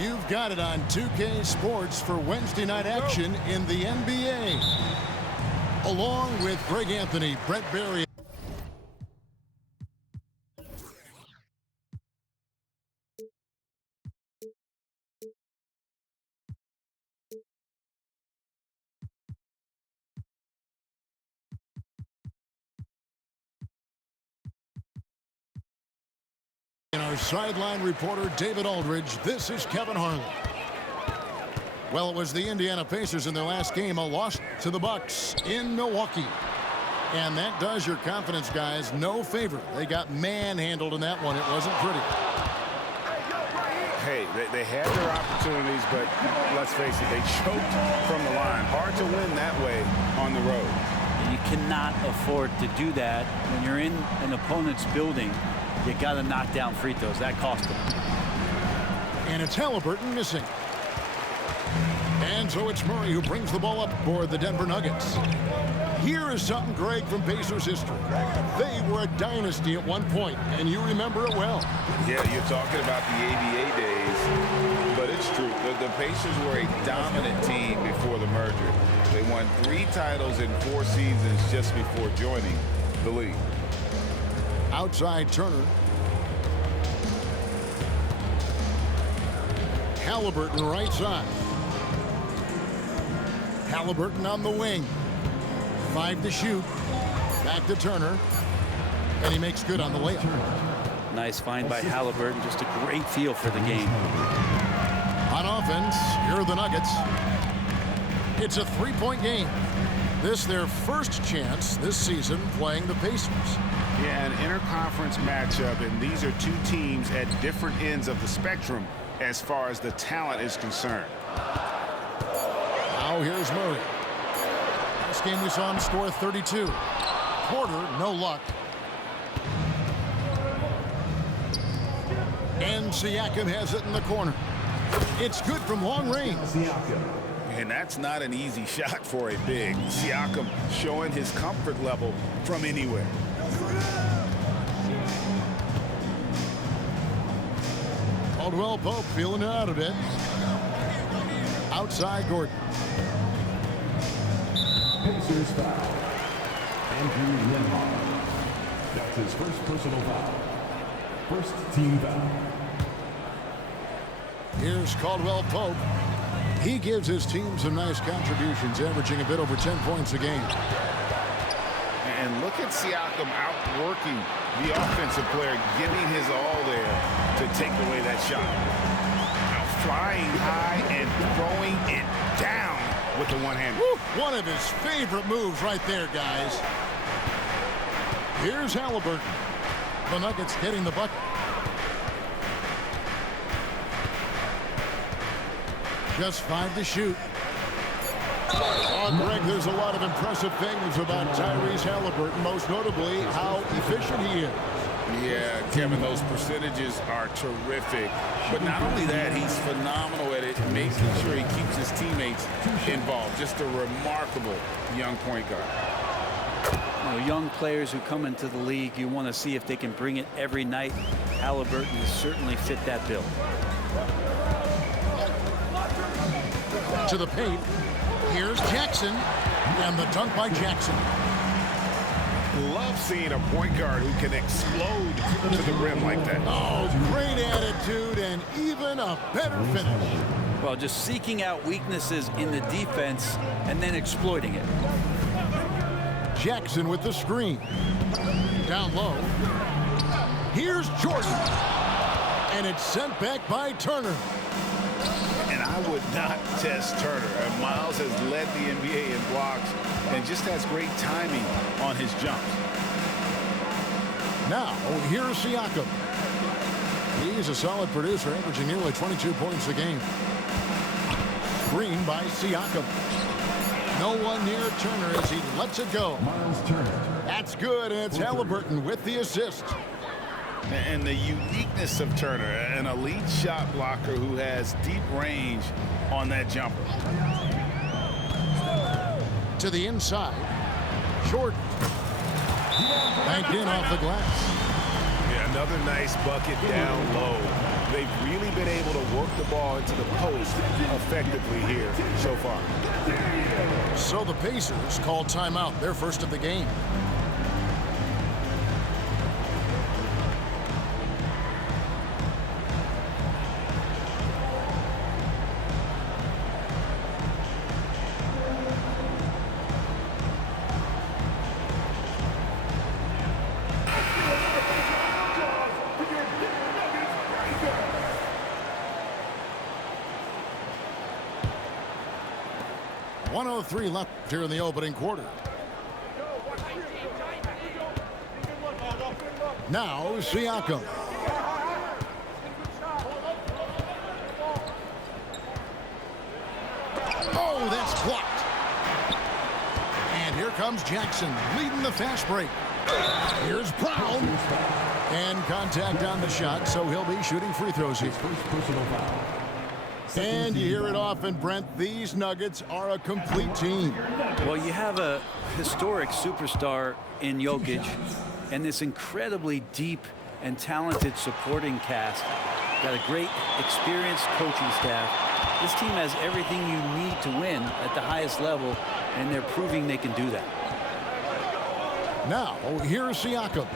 You've got it on 2K Sports for Wednesday night action in the NBA. Along with Greg Anthony, Brett Berry. And our sideline reporter, David Aldridge. This is Kevin Harlan. Well, it was the Indiana Pacers in their last game, a loss to the Bucks in Milwaukee. And that does your confidence guys no favor. They got manhandled in that one. It wasn't pretty. Hey, they had their opportunities, but let's face it, they choked from the line. Hard to win that way on the road. You cannot afford to do that when you're in an opponent's building. You got to knock down free throws. That cost them. And it's Halliburton missing. And so it's Murray who brings the ball up for the Denver Nuggets. Here is something, Greg, from Pacers history. They were a dynasty at one point, and you remember it well. Yeah, you're talking about the ABA days, but it's true. The Pacers were a dominant team before the merger. They won 3 titles in 4 seasons just before joining the league. Outside Turner. Halliburton right side. Halliburton on the wing. 5 to shoot. Back to Turner. And he makes good on the layup. Nice find by Halliburton. Just a great feel for the game. On offense, here are the Nuggets. It's a 3-point game. This their first chance this season playing the Pacers. Yeah, an interconference matchup, and these are 2 teams at different ends of the spectrum as far as the talent is concerned. Now here's Murray. Last game we saw him score 32. Porter, no luck. And Siakam has it in the corner. It's good from long range. And that's not an easy shot for a big. Siakam showing his comfort level from anywhere. Caldwell Pope feeling it out a bit. Outside Gordon. Pacers foul. Andrew Lenhart. That's his first personal foul. First team foul. Here's Caldwell Pope. He gives his team some nice contributions, averaging a bit over 10 points a game. And look at Siakam outworking the offensive player, giving his all there to take away that shot. Now flying high and throwing it down with the one-hander. One of his favorite moves right there, guys. Here's Halliburton. The Nuggets getting the bucket. Just 5 to shoot. Oh, Greg, there's a lot of impressive things about Tyrese Halliburton, most notably how efficient he is. Yeah, Kevin, those percentages are terrific. But not only that, he's phenomenal at it, making sure he keeps his teammates involved. Just a remarkable young point guard. Young players who come into the league, you want to see if they can bring it every night. Halliburton has certainly fit that bill. To the paint. Here's Jackson, and the dunk by Jackson. Love seeing a point guard who can explode to the rim like that. Oh, great attitude and even a better finish. Well, just seeking out weaknesses in the defense and then exploiting it. Jackson with the screen. Down low. Here's Jordan. And it's sent back by Turner. And I would not test Turner. And Miles has led the NBA in blocks and just has great timing on his jumps. Now, here's Siakam. He's a solid producer, averaging nearly 22 points a game. Screen by Siakam. No one near Turner as he lets it go. Miles Turner. That's good, and it's Halliburton with the assist. And the uniqueness of Turner, an elite shot blocker who has deep range on that jumper. To the inside. Jordan. Banked in off the glass. Yeah, another nice bucket down low. They've really been able to work the ball into the post effectively here so far. So the Pacers call timeout, their first of the game. .103 left here in the opening quarter. Now Siakam. Oh, that's blocked. And here comes Jackson leading the fast break. Here's Brown. And contact on the shot, so he'll be shooting free throws here. First personal foul. And you hear it often, Brent, these Nuggets are a complete team. Well, you have a historic superstar in Jokic and this incredibly deep and talented supporting cast. Got a great, experienced coaching staff. This team has everything you need to win at the highest level, and they're proving they can do that. Now, here's Siakam.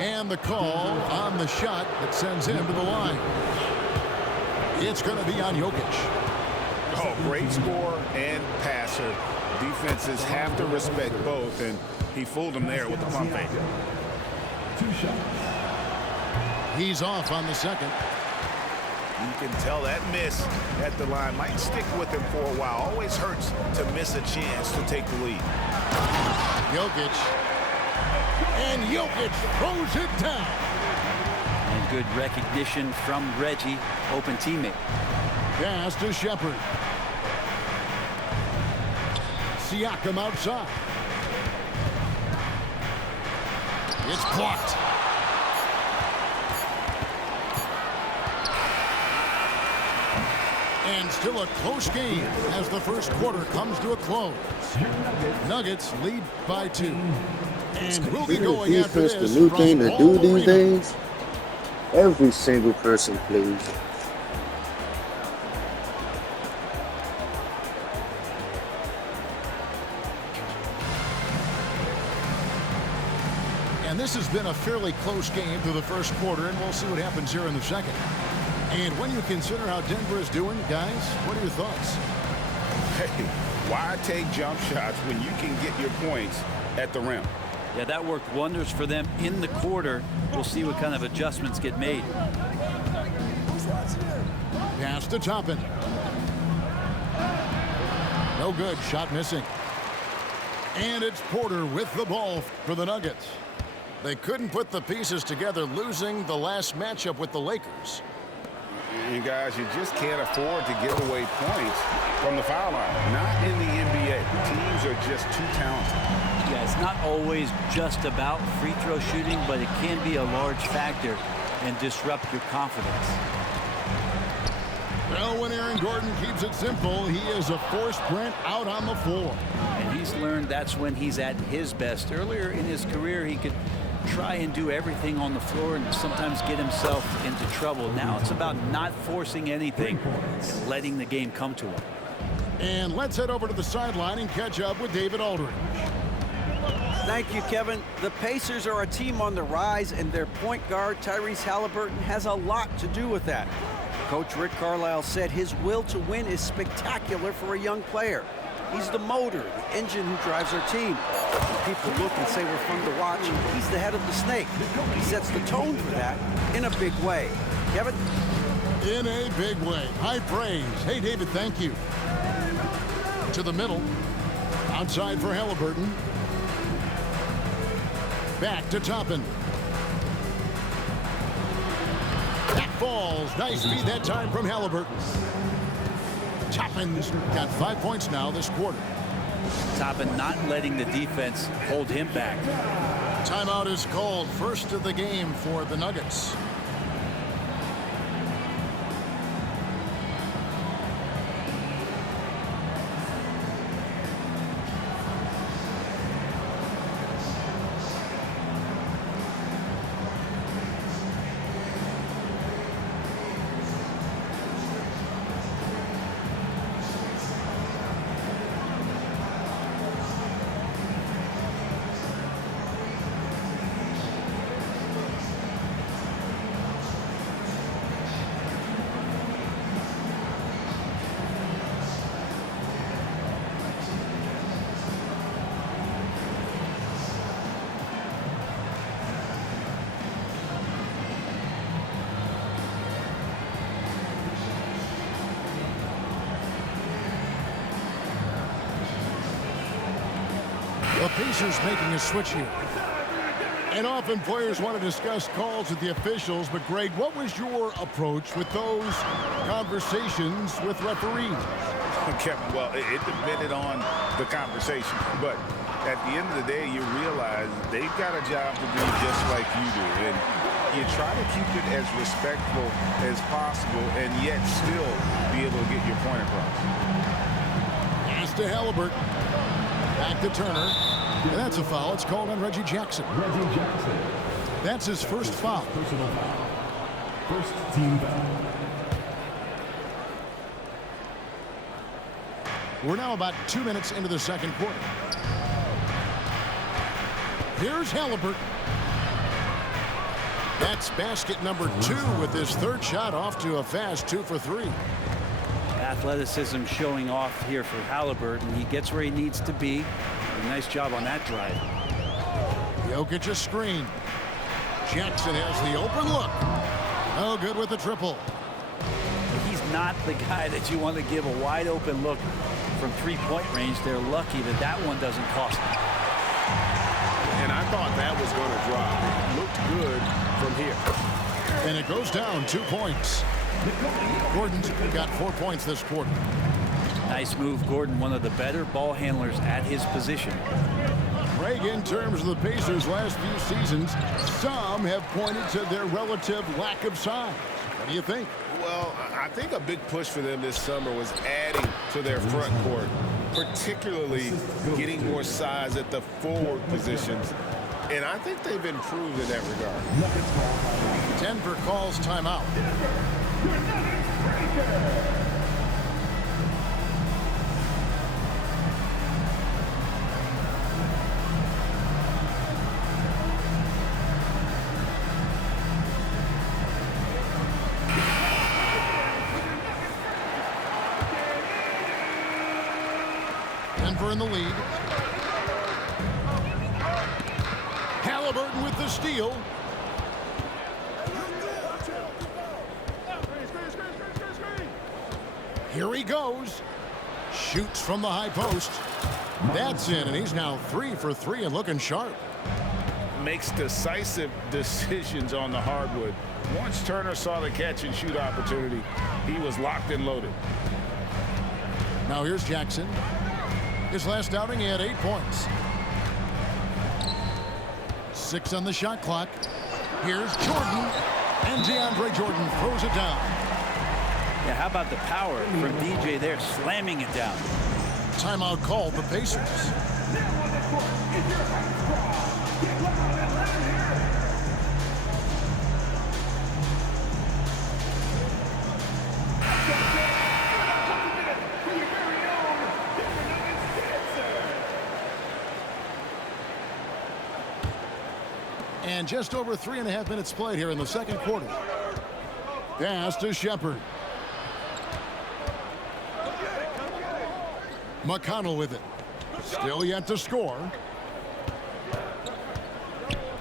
And the call on the shot that sends him to the line. It's going to be on Jokic. Oh, great scorer and passer. Defenses have to respect both, and he fooled them there with the pump fake. 2 shots. He's off on the second. You can tell that miss at the line might stick with him for a while. Always hurts to miss a chance to take the lead. Jokic. And Jokic throws it down. And good recognition from Reggie, open teammate. Pass to Shepard. Siakam outside. It's blocked. And still a close game as the first quarter comes to a close. Nuggets lead by 2. And we'll be going after Defense, this the new from thing to Ball do these Arena. days. Every single person plays. And this has been a fairly close game through the first quarter, and we'll see what happens here in the second. And when you consider how Denver is doing, guys, what are your thoughts? Hey, why take jump shots when you can get your points at the rim? Yeah, that worked wonders for them in the quarter. We'll see what kind of adjustments get made. Pass to Toppin. No good. Shot missing. And it's Porter with the ball for the Nuggets. They couldn't put the pieces together, losing the last matchup with the Lakers. And guys, you just can't afford to give away points from the foul line. Not in the NBA. Teams are just too talented. Yeah, it's not always just about free throw shooting, but it can be a large factor and disrupt your confidence. Well, when Aaron Gordon keeps it simple, he is a force Brent out on the floor. And he's learned that's when he's at his best. Earlier in his career, he could try and do everything on the floor and sometimes get himself into trouble. Now it's about not forcing anything and letting the game come to him. And let's head over to the sideline and catch up with David Aldridge. Thank you, Kevin. The Pacers are a team on the rise, and their point guard, Tyrese Halliburton, has a lot to do with that. Coach Rick Carlisle said his will to win is spectacular for a young player. He's the motor, the engine who drives our team. When people look and say we're fun to watch, he's the head of the snake. He sets the tone for that in a big way. Kevin? In a big way. High praise. Hey, David, thank you. To the middle. Outside for Halliburton. Back to Toppin. That falls. Nice feed that time from Halliburton. Toppin's got 5 points now this quarter. Toppin not letting the defense hold him back. Timeout is called. First of the game for the Nuggets. Pacers making a switch here. And often players want to discuss calls with the officials, but Greg, what was your approach with those conversations with referees? Kevin, well, it depended on the conversation, but at the end of the day, you realize they've got a job to do just like you do, and you try to keep it as respectful as possible and yet still be able to get your point across. Pass to Halliburton. Back to Turner. And that's a foul. It's called on Reggie Jackson. Reggie Jackson. That's his first foul. Personal foul. First team foul. We're now about 2 minutes into the second quarter. Here's Halliburton. That's basket number 2 with his third shot off to a fast 2 for 3. Athleticism showing off here for Halliburton. He gets where he needs to be. Nice job on that drive. Jokic a screen. Jackson has the open look. Oh, good with the triple. He's not the guy that you want to give a wide open look from three-point range. They're lucky that that one doesn't cost them. And I thought that was going to drop. It looked good from here. And it goes down 2 points. Gordon's got 4 points this quarter. Nice move, Gordon, one of the better ball handlers at his position. Greg, in terms of the Pacers' last few seasons, some have pointed to their relative lack of size. What do you think? Well, I think a big push for them this summer was adding to their front court, particularly getting more size at the forward positions. And I think they've improved in that regard. Denver calls timeout. Denver in the lead. Halliburton with the steal. Here he goes. Shoots from the high post. That's in, and he's now 3 for 3 and looking sharp. Makes decisive decisions on the hardwood. Once Turner saw the catch and shoot opportunity, he was locked and loaded. Now here's Jackson. His last outing, he had 8 points. 6 on the shot clock. Here's Jordan. And DeAndre Jordan throws it down. Yeah, how about the power from DJ there, slamming it down. Timeout called the Pacers. And just over 3.5 minutes played here in the second quarter. Pass to Shepard. McConnell with it. Still yet to score.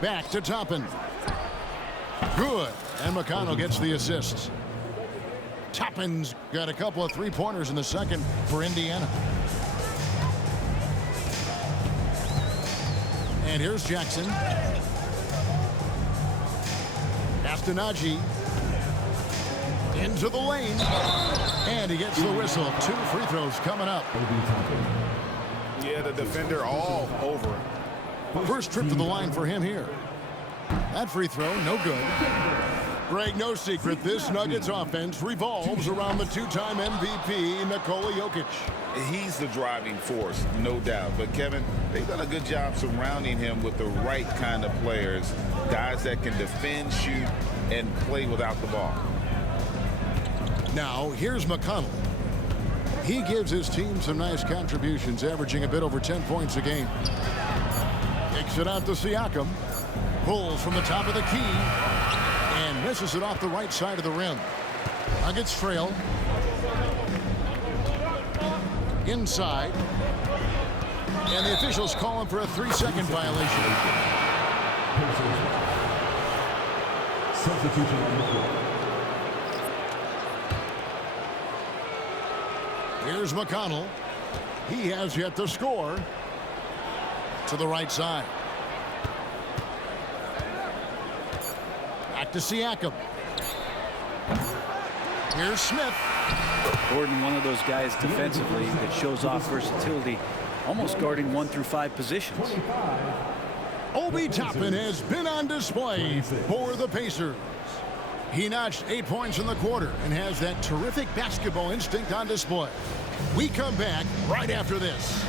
Back to Toppin. Good. And McConnell gets the assist. Toppin's got a couple of three-pointers in the second for Indiana. And here's Jackson. After Najee. Into the lane. And he gets the whistle. 2 free throws coming up. Yeah, the defender all over it. First trip to the line for him here. That free throw, no good. Greg, no secret, this Nuggets offense revolves around the 2-time MVP, Nikola Jokic. He's the driving force, no doubt. But, Kevin, they've done a good job surrounding him with the right kind of players, guys that can defend, shoot, and play without the ball. Now, here's McConnell. He gives his team some nice contributions, averaging a bit over 10 points a game. Takes it out to Siakam. Pulls from the top of the key. And misses it off the right side of the rim. Nuggets trail. Inside. And the officials call him for a 3-second violation. Substitution on the floor. Here's McConnell. He has yet to score. to the right side. Back to Siakam. Here's Smith. Gordon, one of those guys defensively that shows off versatility, almost guarding 1 through 5 positions. Obi Toppin has been on display for the Pacers. He notched 8 points in the quarter and has that terrific basketball instinct on display. We come back right after this.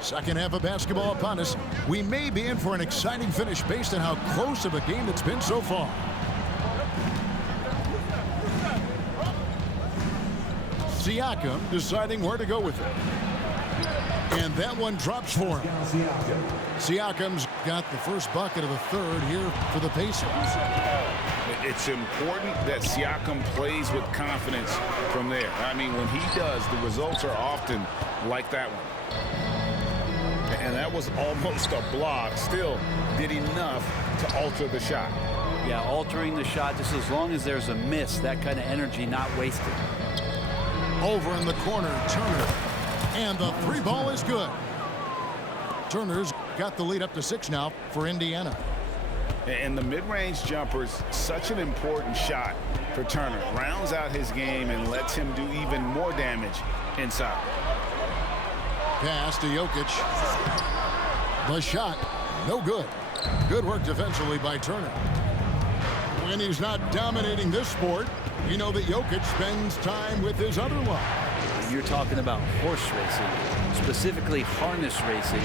Second half of basketball upon us. We may be in for an exciting finish based on how close of a game it's been so far. Siakam deciding where to go with it. And that one drops for him. Siakam's got the first bucket of the third here for the Pacers. It's important that Siakam plays with confidence from there. I mean, when he does, the results are often like that one. And that was almost a block. Still did enough to alter the shot. Yeah, altering the shot just as long as there's a miss, that kind of energy not wasted. Over in the corner, Turner. And the three ball is good. Turner's got the lead up to 6 now for Indiana. And the mid-range jumper's such an important shot for Turner. Rounds out his game and lets him do even more damage inside. Pass to Jokic. The shot, no good. Good work defensively by Turner. When he's not dominating this sport, you know that Jokic spends time with his other line. You're talking about horse racing, specifically harness racing.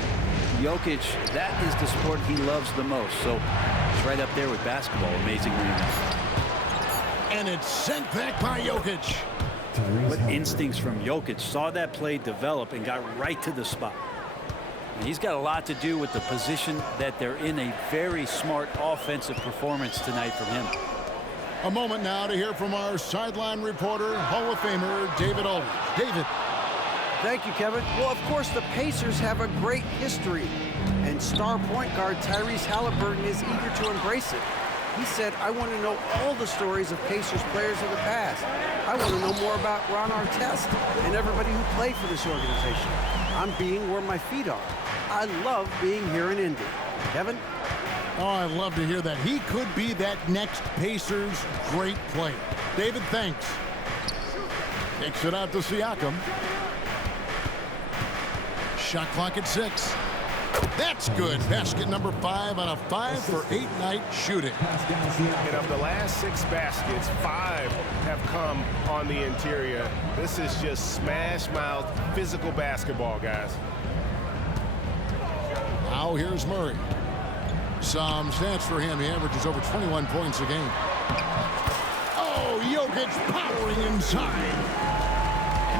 Jokic, that is the sport he loves the most. So it's right up there with basketball, amazingly enough. And it's sent back by Jokic. What instincts from Jokic. Saw that play develop and got right to the spot. And he's got a lot to do with the position that they're in. A very smart offensive performance tonight from him. A moment now to hear from our sideline reporter, Hall of Famer David Aldridge. David. Thank you, Kevin. Well, of course, the Pacers have a great history, and star point guard Tyrese Halliburton is eager to embrace it. He said, I want to know all the stories of Pacers players of the past. I want to know more about Ron Artest and everybody who played for this organization. I'm being where my feet are. I love being here in Indy. Kevin? Oh, I love to hear that. He could be that next Pacers great player. David, thanks. Kicks it out to Siakam. Shot clock at 6. That's good. Basket number 5 on a 5 for 8 night shooting. And of the last 6 baskets, 5 have come on the interior. This is just smash mouth physical basketball, guys. Now here's Murray. Some stats for him. He averages over 21 points a game. Oh, Jokic powering inside.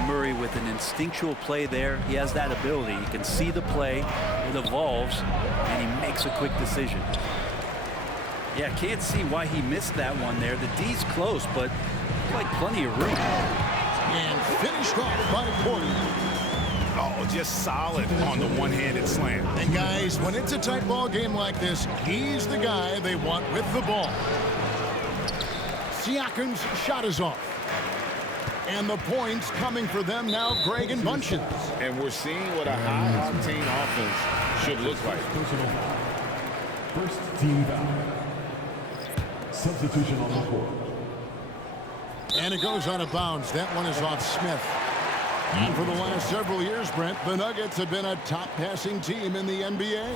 Murray with an instinctual play there. He has that ability. You can see the play. It evolves, and he makes a quick decision. Yeah, can't see why he missed that one there. The D's close, but like plenty of room. And finished off by Porter. Oh, just solid on the one-handed slam. And guys, when it's a tight ball game like this, he's the guy they want with the ball. Siakam's shot is off. And the points coming for them now, Greg and Bunches. And we're seeing what a high-octane offense should look like. Personal foul. First team foul. Substitution on the court. And it goes out of bounds. That one is off Smith. And for the last several years, Brent, the Nuggets have been a top passing team in the NBA.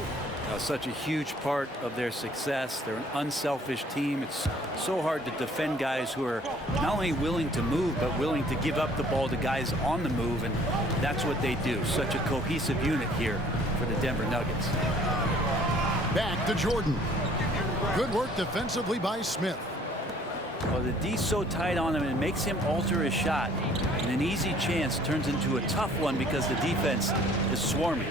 Such a huge part of their success. They're an unselfish team. It's so hard to defend guys who are not only willing to move, but willing to give up the ball to guys on the move, and that's what they do. Such a cohesive unit here for the Denver Nuggets. Back to Jordan. Good work defensively by Smith. Well, the D's so tight on him, it makes him alter his shot. And an easy chance turns into a tough one because the defense is swarming.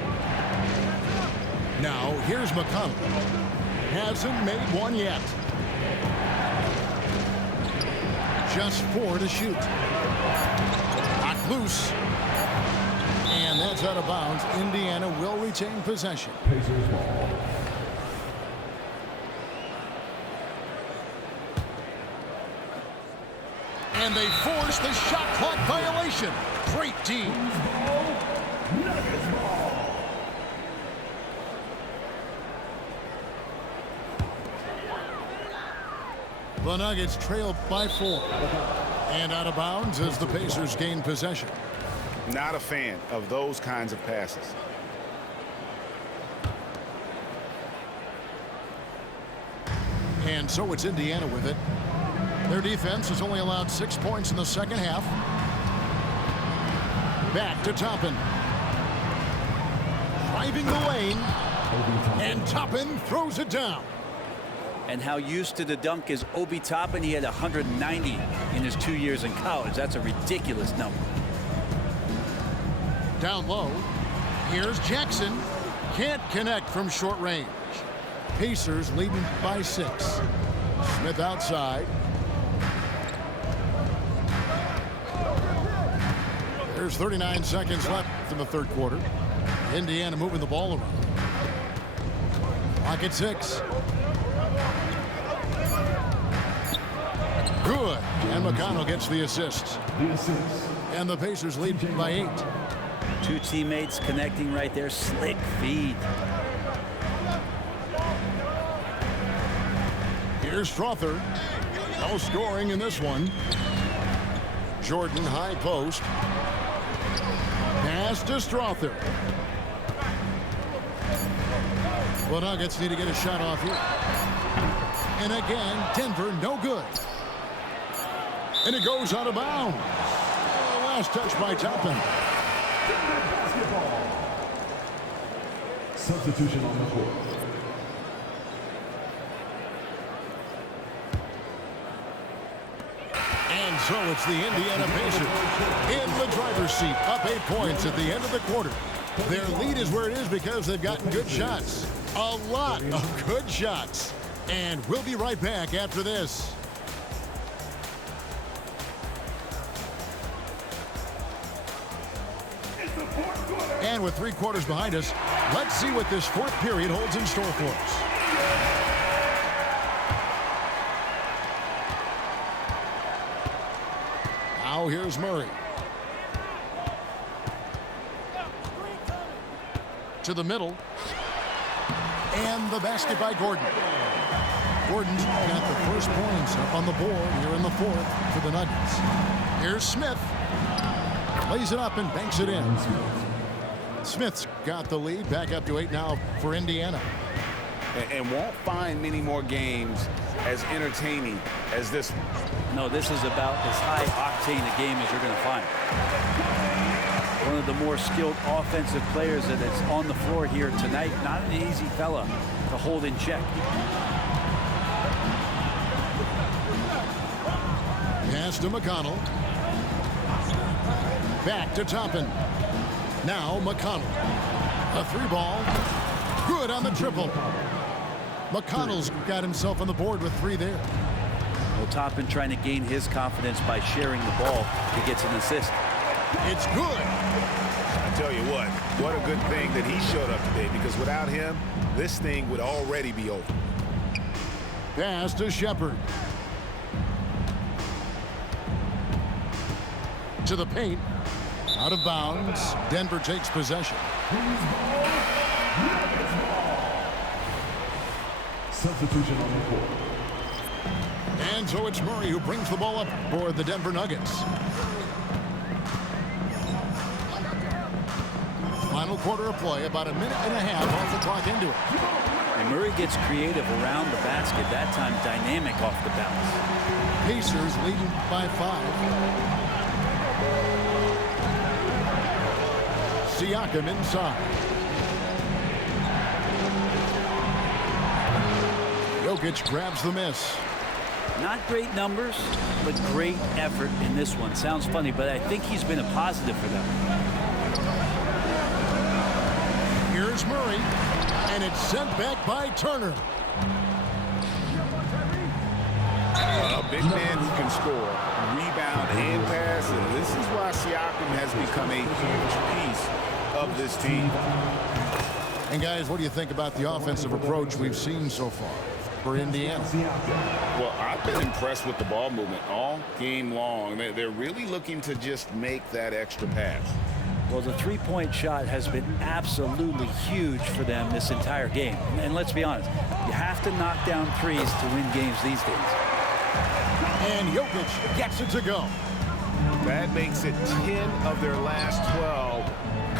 Now, here's McConnell. Hasn't made one yet. Just 4 to shoot. Knocked loose. And that's out of bounds. Indiana will retain possession. Pacers ball. And they force the shot clock violation. Great team. The Nuggets trail by 4. And out of bounds as the Pacers gain possession. Not a fan of those kinds of passes. And so it's Indiana with it. Their defense has only allowed 6 points in the second half. Back to Toppin. Driving the lane. And Toppin throws it down. And how used to the dunk is Obi Toppin. He had 190 in his 2 years in college. That's a ridiculous number. Down low. Here's Jackson. Can't connect from short range. Pacers leading by 6. Smith outside. There's 39 seconds left in the third quarter. Indiana moving the ball around. Clock at 6. Good. And McConnell gets the assist. And the Pacers lead by 8. Two teammates connecting right there. Slick feed. Here's Strother. No scoring in this one. Jordan high post. Pass to Strother. The Nuggets need to get a shot off here. And again, Denver no good. And it goes out of bounds. Last touch by Toppin. Substitution on the court. And so it's the Indiana Pacers in the driver's seat, up 8 points at the end of the quarter. Their lead is where it is because they've gotten good shots. A lot of good shots. And we'll be right back after this. And with 3 quarters behind us, let's see what this fourth period holds in store for us. Now here's Murray. To the middle. And the basket by Gordon. Gordon's got the first points up on the board here in the fourth for the Nuggets. Here's Smith. Lays it up and banks it in. Smith's got the lead, back up to 8 now for Indiana. And won't find many more games as entertaining as this one. No, this is about as high octane a game as you're going to find. One of the more skilled offensive players that is on the floor here tonight. Not an easy fella to hold in check. Pass to McConnell. Back to Toppin. Now McConnell. A 3-ball. Good on the triple. McConnell's got himself on the board with 3 there. Well, Toppin trying to gain his confidence by sharing the ball. He gets an assist. It's good. I tell you what a good thing that he showed up today, because without him, this thing would already be over. Pass to Shepard. To the paint. Out of bounds. Denver takes possession. Substitution on the court. And so it's Murray who brings the ball up for the Denver Nuggets. Final quarter of play, about a minute and a half off the clock into it. And Murray gets creative around the basket, that time dynamic off the bounce. Pacers leading by 5. Siakam inside. Jokic grabs the miss. Not great numbers, but great effort in this one. Sounds funny, but I think he's been a positive for them. Here's Murray, and it's sent back by Turner. A big man who can score, rebound, and pass, and this is why Siakam has become a huge piece of this team. And guys, what do you think about the offensive approach we've seen so far for Indiana? Well, I've been impressed with the ball movement all game long. They're really looking to just make that extra pass. Well, the three-point shot has been absolutely huge for them this entire game. And let's be honest, you have to knock down threes to win games these days. And Jokic gets it to go. That makes it 10 of their last 12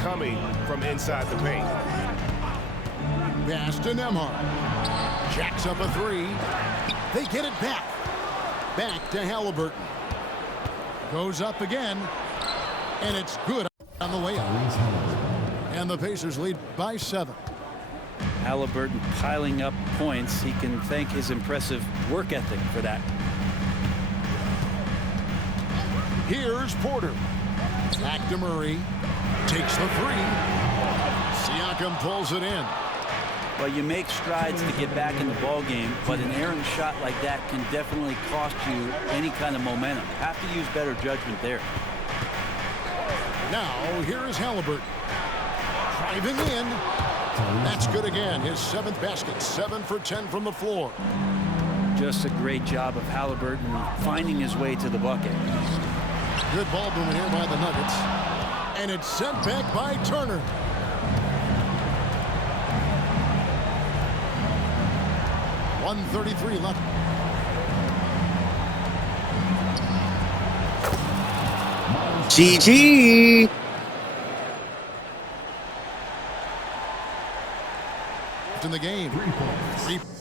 coming from inside the paint. Pass to Nembhard. Jacks up a three. They get it back. Back to Halliburton. Goes up again. And it's good on the way up. And the Pacers lead by 7. Halliburton piling up points. He can thank his impressive work ethic for that. Here's Porter. Back to Murray. Takes the three. Siakam pulls it in. Well, you make strides to get back in the ball game, but an errant shot like that can definitely cost you any kind of momentum. Have to use better judgment there. Now, here is Halliburton. Driving in. That's good again. His 7th basket. 7 for 10 from the floor. Just a great job of Halliburton finding his way to the bucket. Good ball movement here by the Nuggets. And it's sent back by Turner. .133 left. GG. In the game. 3 points.